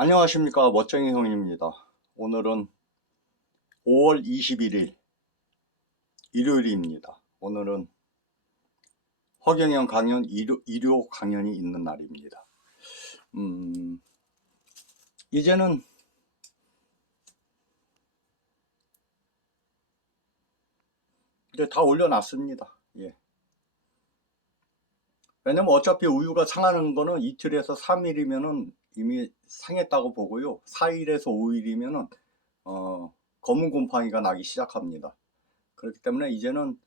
안녕하십니까 멋쟁이 형입니다. 오늘은 5월 21일 일요일입니다. 오늘은 허경영 강연 일요, 일요 강연이 있는 날입니다. 음, 이제는 이제 다 올려놨습니다. 예. 왜냐면 어차피 우유가 상하는 거는 이틀에서 3일이면은 이미 상했다고 보고요. 4일에서 5일이면은 어, 검은 곰팡이가 나기 시작합니다. 그렇기 때문에 이제는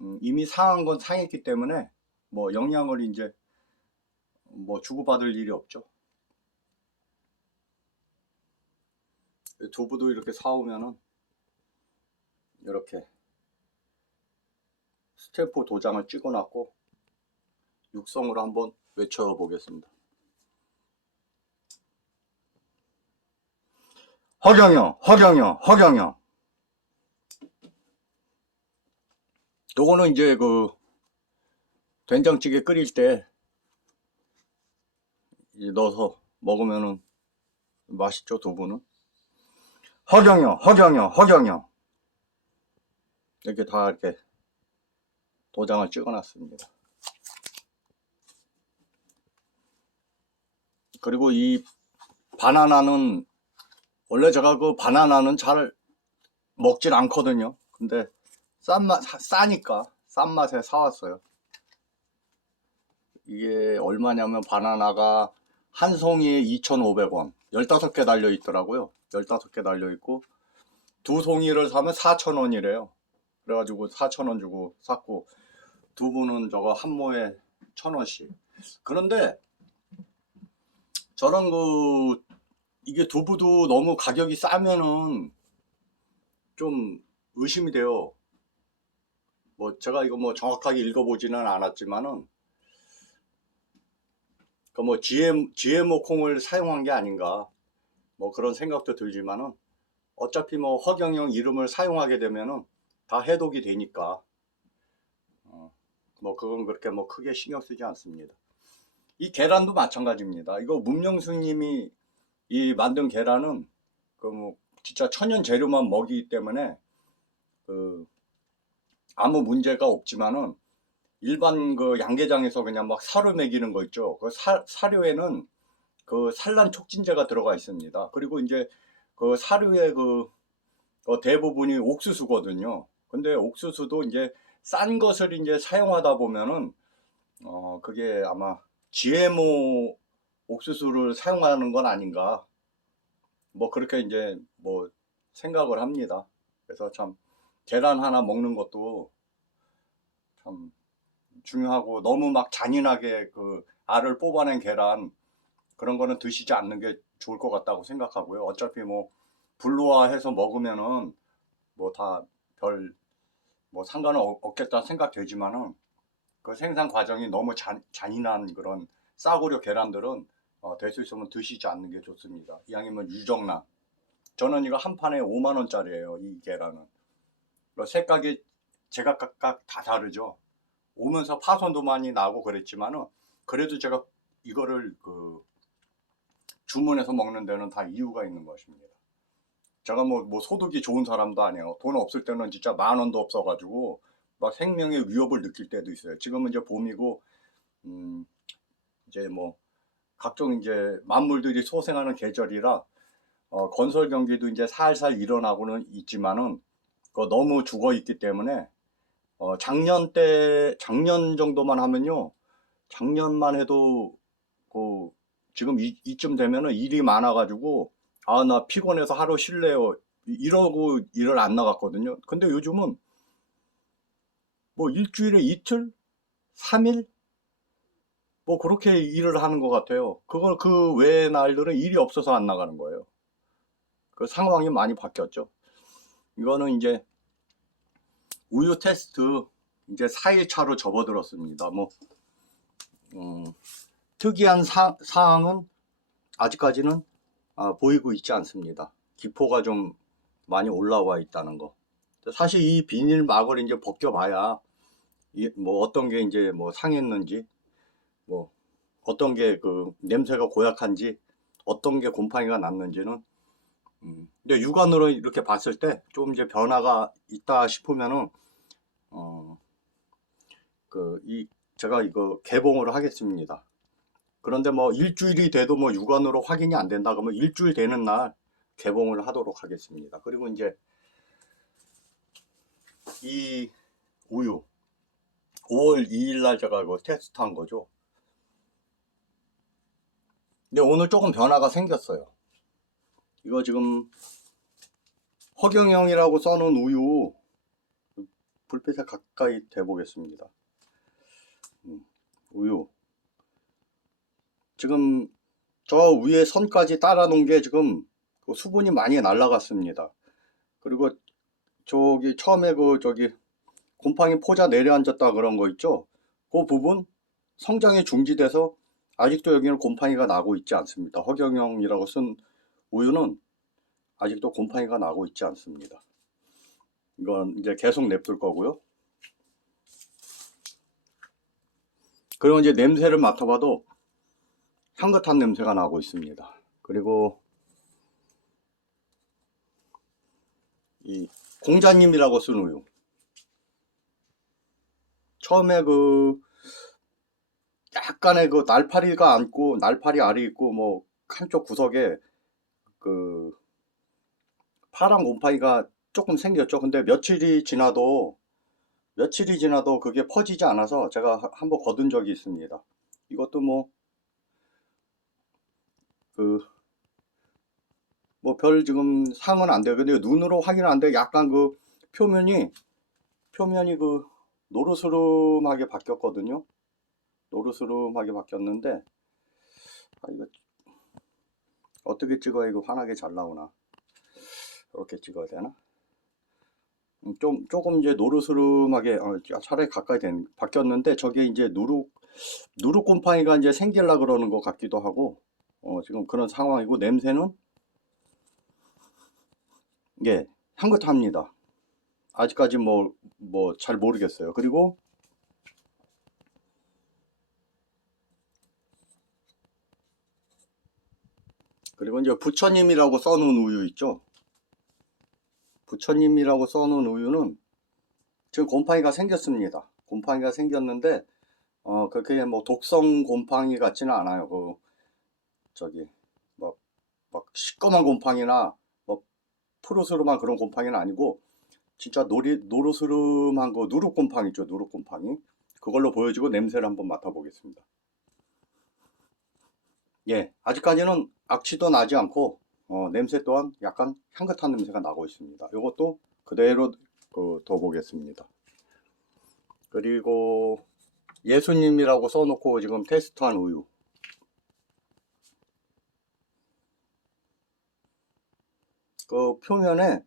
음, 이미 상한 건 상했기 때문에 뭐 영양을 이제 뭐 주고받을 일이 없죠. 두부도 이렇게 사오면은 이렇게 스탬프 도장을 찍어놨고 육성으로 한번 외쳐보겠습니다. 허경영, 허경영, 허경영. 요거는 이제 그 된장찌개 끓일 때 넣어서 먹으면은 맛있죠 두부는. 허경영, 허경영, 허경영. 이렇게 다 이렇게 도장을 찍어 놨습니다. 그리고 이 바나나는 원래 제가 그 바나나는 잘 먹질 않거든요. 근데 싼 맛, 싸니까 싼 맛에 사왔어요. 이게 얼마냐면 바나나가 한 송이에 2,500원. 15개 달려 있더라고요. 15개 달려 있고 두 송이를 사면 4,000원이래요. 그래가지고 4,000원 주고 샀고 두부는 저거 한 모에 1,000원씩. 그런데 저런 그 이게 두부도 너무 가격이 싸면은 좀 의심이 돼요. 뭐 제가 이거 뭐 정확하게 읽어보지는 않았지만은 그뭐 GM GMO 콩을 사용한 게 아닌가 뭐 그런 생각도 들지만은 어차피 뭐 허경영 이름을 사용하게 되면은 다 해독이 되니까 어, 뭐 그건 그렇게 뭐 크게 신경 쓰지 않습니다. 이 계란도 마찬가지입니다. 이거 문명수님이 이 만든 계란은 그 뭐 진짜 천연 재료만 먹이기 때문에 그 아무 문제가 없지만은 일반 그 양계장에서 그냥 막 사료 먹이는 거 있죠. 그 사, 사료에는 그 산란 촉진제가 들어가 있습니다. 그리고 이제 그 사료의 그, 그 대부분이 옥수수거든요. 근데 옥수수도 이제 싼 것을 이제 사용하다 보면은 어 그게 아마 GMO 옥수수를 사용하는 건 아닌가. 뭐 그렇게 이제 뭐 생각을 합니다. 그래서 참 계란 하나 먹는 것도 참 중요하고 너무 막 잔인하게 그 알을 뽑아낸 계란 그런 거는 드시지 않는 게 좋을 것 같다고 생각하고요. 어차피 뭐 불로화해서 먹으면은 뭐 다 별뭐 상관은 없- 없겠다 생각되지만은 그 생산 과정이 너무 잔, 잔인한 그런 싸구려 계란들은 어, 될 수 있으면 드시지 않는 게 좋습니다. 이왕이면 유정란. 저는 이거 한 판에 5만 원짜리예요. 이 계란은. 뭐 색깔이 제각각 다 다르죠. 오면서 파손도 많이 나고 그랬지만은 그래도 제가 이거를 그 주문해서 먹는 데는 다 이유가 있는 것입니다. 제가 뭐, 뭐 소득이 좋은 사람도 아니에요. 돈 없을 때는 진짜 만 원도 없어가지고 막 생명의 위협을 느낄 때도 있어요. 지금은 이제 봄이고 음 이제 뭐 각종 이제 만물들이 소생하는 계절이라 어, 건설 경기도 이제 살살 일어나고는 있지만은 그 너무 죽어 있기 때문에 어, 작년 때 작년 정도만 하면요. 작년만 해도 그 지금 이, 이쯤 되면은 일이 많아가지고 아 나 피곤해서 하루 쉴래요. 이- 이러고 일을 안 나갔거든요. 근데 요즘은 뭐 일주일에 이틀? 3일 뭐 그렇게 일을 하는 것 같아요. 그걸 그 외의 날들은 일이 없어서 안 나가는 거예요. 그 상황이 많이 바뀌었죠. 이거는 이제 우유 테스트 이제 4일 차로 접어들었습니다. 뭐 음, 특이한 사, 사항은 아직까지는 아, 보이고 있지 않습니다. 기포가 좀 많이 올라와 있다는 거. 사실 이 비닐 막을 이제 벗겨봐야 이, 뭐 어떤 게 이제 뭐 상했는지 뭐 어떤 게 그 냄새가 고약한지 어떤 게 곰팡이가 났는지는 음, 근데 육안으로 이렇게 봤을 때 좀 이제 변화가 있다 싶으면은 어, 그 이 제가 이거 개봉을 하겠습니다. 그런데 뭐 일주일이 돼도 뭐 육안으로 확인이 안 된다 그러면 일주일 되는 날 개봉을 하도록 하겠습니다. 그리고 이제 이 우유 5월 2일 날 제가 이거 테스트한 거죠. 근데 오늘 조금 변화가 생겼어요. 이거 지금 허경영이라고 써놓은 우유 불빛에 가까이 대보겠습니다. 음, 우유 지금 저 위에 선까지 따라 놓은 게 지금 그 수분이 많이 날라갔습니다. 그리고 저기 처음에 그 저기 곰팡이 포자 내려앉았다 그런 거 있죠? 그 부분 성장이 중지돼서 아직도 여기는 곰팡이가 나고 있지 않습니다. 허경영이라고 쓴 우유는 아직도 곰팡이가 나고 있지 않습니다. 이건 이제 계속 냅둘 거고요. 그리고 이제 냄새를 맡아봐도 향긋한 냄새가 나고 있습니다. 그리고 이 공자님이라고 쓴 우유. 처음에 그 약간의 그 날파리가 앉고 날파리 알이 있고 뭐 한쪽 구석에 그 파란 곰팡이가 조금 생겼죠. 근데 며칠이 지나도 며칠이 지나도 그게 퍼지지 않아서 제가 하- 한번 거둔 적이 있습니다. 이것도 뭐 그 뭐 별 지금 상은 안 돼요. 근데 눈으로 확인은 안 돼. 약간 그 표면이 표면이 그 노르스름하게 바뀌었거든요. 노르스름하게 바뀌었는데 아 이거 어떻게 찍어야 이거 환하게 잘 나오나? 이렇게 찍어야 되나? 음, 좀 조금 이제 노르스름하게 어, 차라리 가까이 된 바뀌었는데 저게 이제 누룩 누룩 곰팡이가 이제 생길라 그러는 것 같기도 하고 어, 지금 그런 상황이고 냄새는 예 향긋합니다. 아직까지 뭐 뭐 잘 모르겠어요. 그리고 그리고 이제 부처님이라고 써놓은 우유 있죠. 부처님이라고 써놓은 우유는 지금 곰팡이가 생겼습니다. 곰팡이가 생겼는데 어 그렇게 뭐 독성 곰팡이 같지는 않아요. 그 저기 뭐 막 시꺼먼 곰팡이나 뭐 푸르스름한 그런 곰팡이는 아니고 진짜 노리 노르스름한 거 누룩 곰팡이 있죠. 누룩 곰팡이 그걸로 보여주고 냄새를 한번 맡아보겠습니다. 예, 아직까지는 악취도 나지 않고 어, 냄새 또한 약간 향긋한 냄새가 나고 있습니다. 이것도 그대로 그, 더 보겠습니다. 그리고 예수님이라고 써놓고 지금 테스트한 우유. 그 표면에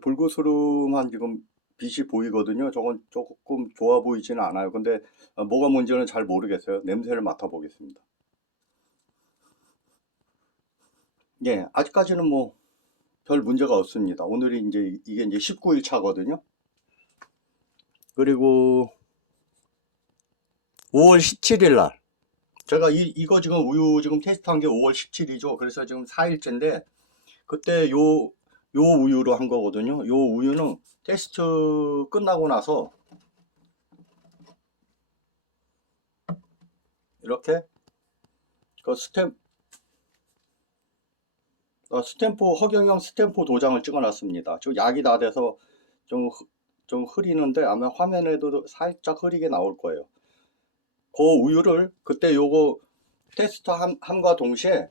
불그스름한 지금 빛이 보이거든요. 저건 조금 좋아 보이지는 않아요. 근데 어, 뭐가 뭔지는 잘 모르겠어요. 냄새를 맡아보겠습니다. 예, 아직까지는 뭐 별 문제가 없습니다. 오늘이 이제 이게 이제 19일 차거든요. 그리고 5월 17일 날 제가 이 이거 지금 우유 지금 테스트한 게 5월 17이죠. 그래서 지금 4일째인데 그때 요 요 우유로 한 거거든요. 요 우유는 테스트 끝나고 나서 이렇게 그 스탬 어, 스탬프 허경영 스탬프 도장을 찍어놨습니다. 저 약이 다 돼서 좀, 흐- 좀 흐리는데 아마 화면에도 살짝 흐리게 나올 거예요. 그 우유를 그때 요거 테스트 함, 함과 동시에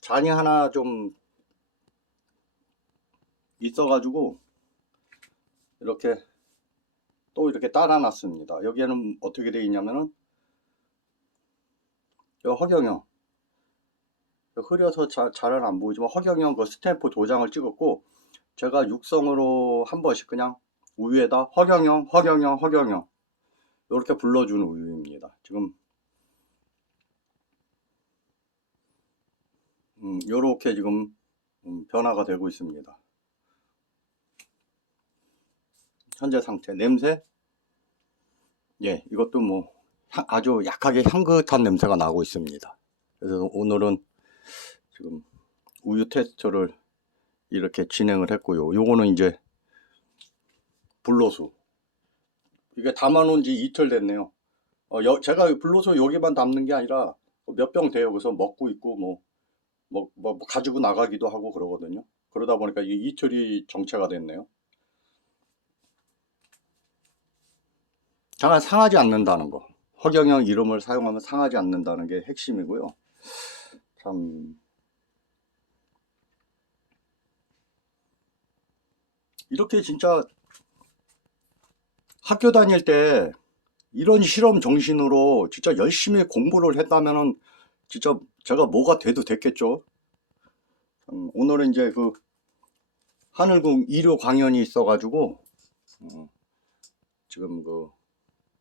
잔이 하나 좀 있어가지고 이렇게 또 이렇게 따라 놨습니다. 여기에는 어떻게 되어 있냐면은 요 허경영 흐려서 잘, 잘은 안 보이지만 허경영 그 스탬프 도장을 찍었고 제가 육성으로 한 번씩 그냥 우유에다 허경영 허경영 허경영 이렇게 불러주는 우유입니다. 지금 음, 요렇게 지금 음, 변화가 되고 있습니다. 현재 상태 냄새 예 이것도 뭐 향- 아주 약하게 향긋한 냄새가 나고 있습니다. 그래서 오늘은 지금 우유 테스트를 이렇게 진행을 했고요. 요거는 이제 불로수. 이게 담아놓은 지 이틀 됐네요. 어, 여- 제가 불로수 여기만 담는 게 아니라 몇 병 돼요. 그래서 먹고 있고 뭐, 뭐, 뭐, 뭐 가지고 나가기도 하고 그러거든요. 그러다 보니까 이게 이틀이 정체가 됐네요. 잘 상하지 않는다는 거. 허경영 이름을 사용하면 상하지 않는다는 게 핵심이고요. 참 이렇게 진짜 학교 다닐 때 이런 실험 정신으로 진짜 열심히 공부를 했다면은 진짜 제가 뭐가 돼도 됐겠죠. 음, 오늘은 이제 그 하늘궁 이료 강연이 있어가지고 어, 지금 그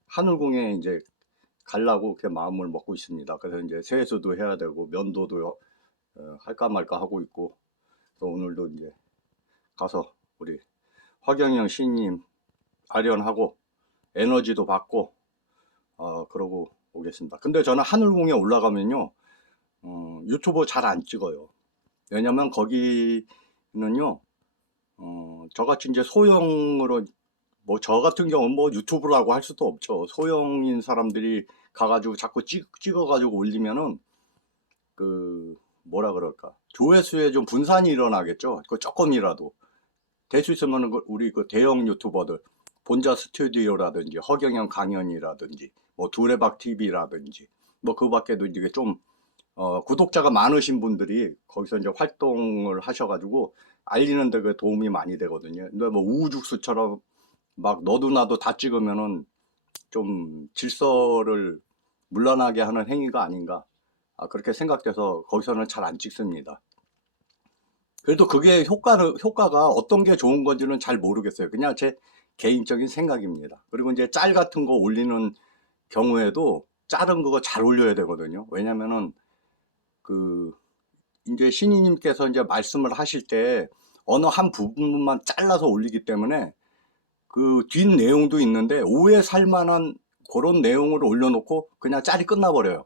하늘궁에 이제 가려고 이렇게 마음을 먹고 있습니다. 그래서 이제 세수도 해야 되고 면도도 어, 할까 말까 하고 있고 또 오늘도 이제 가서 우리 화경영 시인님 아련하고 에너지도 받고 어, 그러고 오겠습니다. 근데 저는 하늘궁에 올라가면요 어, 유튜브 잘 안 찍어요. 왜냐면 거기는요 어, 저같이 이제 소형으로 뭐 저 같은 경우는 뭐 유튜브라고 할 수도 없죠. 소형인 사람들이 가가지고 자꾸 찍, 찍어가지고 올리면은 그 뭐라 그럴까 조회수에 좀 분산이 일어나겠죠. 그 조금이라도 될 수 있으면은 그 우리 그 대형 유튜버들 본자 스튜디오라든지 허경영 강연이라든지 뭐 두레박 TV라든지 뭐 그밖에도 이제 좀 어, 구독자가 많으신 분들이 거기서 이제 활동을 하셔가지고 알리는 데 그 도움이 많이 되거든요. 근데 뭐 우후죽순처럼 막 너도 나도 다 찍으면은 좀 질서를 물러나게 하는 행위가 아닌가 아, 그렇게 생각돼서 거기서는 잘 안 찍습니다. 그래도 그게 효과를 효과가 어떤 게 좋은 건지는 잘 모르겠어요. 그냥 제 개인적인 생각입니다. 그리고 이제 짤 같은 거 올리는 경우에도 자른 그거 잘 올려야 되거든요. 왜냐면은 그 이제 신이님께서 이제 말씀을 하실 때 어느 한 부분만 잘라서 올리기 때문에 그 뒷 내용도 있는데 오해 살 만한 그런 내용을 올려놓고 그냥 짤이 끝나버려요.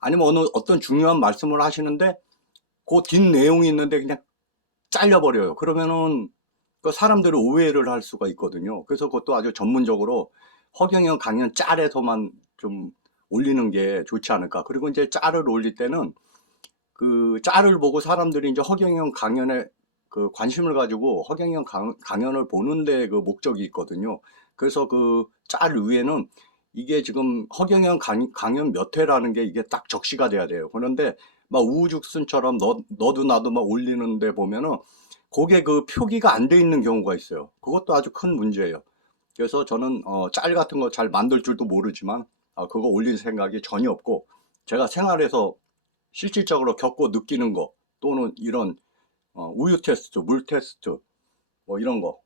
아니면 어느 어떤 중요한 말씀을 하시는데 그 뒷 내용이 있는데 그냥 잘려버려요. 그러면은 그 사람들이 오해를 할 수가 있거든요. 그래서 그것도 아주 전문적으로 허경영 강연 짤에서만 좀 올리는 게 좋지 않을까. 그리고 이제 짤을 올릴 때는 그 짤을 보고 사람들이 이제 허경영 강연에 그 관심을 가지고 허경영 강, 강연을 보는데 그 목적이 있거든요. 그래서 그 짤 위에는 이게 지금 허경영 강, 강연 몇 회라는 게 이게 딱 적시가 돼야 돼요. 그런데 막 우후죽순처럼 너, 너도 나도 막 올리는데 보면은 그게 그 표기가 안 돼 있는 경우가 있어요. 그것도 아주 큰 문제예요. 그래서 저는 어, 짤 같은 거 잘 만들 줄도 모르지만 아, 그거 올릴 생각이 전혀 없고 제가 생활에서 실질적으로 겪고 느끼는 거 또는 이런 어, 우유 테스트, 물 테스트 뭐 이런 거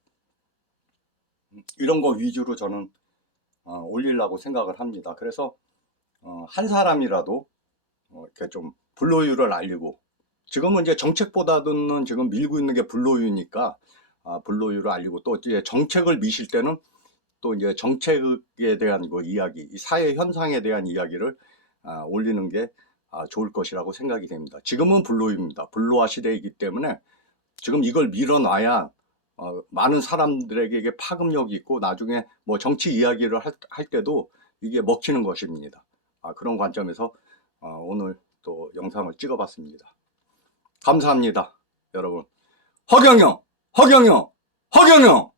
음, 이런 거 위주로 저는 어, 올리려고 생각을 합니다. 그래서 어, 한 사람이라도 어, 이렇게 좀 불로유를 알리고 지금은 이제 정책보다는 지금 밀고 있는 게 불로유니까 아, 불로유를 알리고 또 이제 정책을 미실 때는 또 이제 정책에 대한 그 이야기, 이 사회 현상에 대한 이야기를 아, 올리는 게 아, 좋을 것이라고 생각이 됩니다. 지금은 불로입니다. 불로화 시대이기 때문에 지금 이걸 밀어놔야 어, 많은 사람들에게 파급력이 있고 나중에 뭐 정치 이야기를 할, 할 때도 이게 먹히는 것입니다. 아, 그런 관점에서 어, 오늘 또 영상을 찍어봤습니다. 감사합니다, 여러분. 허경영, 허경영, 허경영.